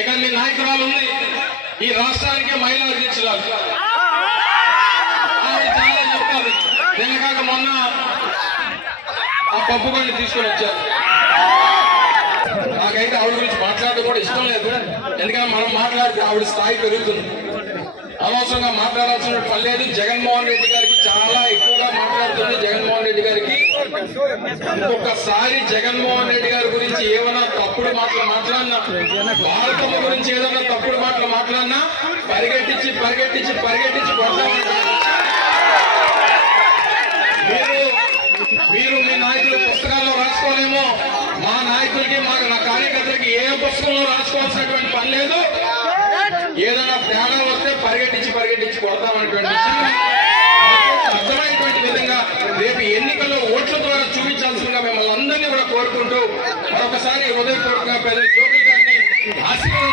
ఇక మీ నాయకురాలు ఉంది, ఈ రాష్ట్రానికి మహిళా అధ్యక్షురాలు. ఆవిడ చాలా చెప్తారు. నిన్నగాక మొన్న ఆ పప్పు బండి తీసుకొని వచ్చారు. నాకైతే ఆవిడ గురించి మాట్లాడడం కూడా ఇష్టం లేదు. ఎందుకంటే మనం మాట్లాడితే ఆవిడ స్థాయి పెరుగుతుంది. అనవసరంగా మాట్లాడాల్సిన పని లేదు. జగన్మోహన్ రెడ్డి గారికి చాలా ఎక్కువగా మాట్లాడుతుంది. జగన్మోహన్ రెడ్డి గారికి ఒక్కసారి జగన్మోహన్ రెడ్డి గారి గురించి ఏమైనా తప్పుడు మాటలు మాట్లాడినా, భారతమ్మ గురించి ఏదైనా తప్పుడు మాటలు మాట్లాడినా పరిగెట్టించి కొడతామంటారు. మీరు మీ నాయకులు పుస్తకాల్లో రాసుకోలేమో, మా నాయకులకి నా కార్యకర్తలకి ఏ పుస్తకంలో రాసుకోవాల్సినటువంటి పని లేదు. ఏదైనా తేడా వస్తే పరిగెట్టించి కొడతామనేటువంటి విషయం అర్థమైనటువంటి విధంగా రేపు ఎన్నికల్లో ఓట్ల ద్వారా చూపించాల్సిందిగా మిమ్మల్ని అందరినీ కూడా కోరుకుంటూ మరొకసారి హృదయపూర్వకంగా పెద్ద జోగి గారిని ఆశీర్వాదాలు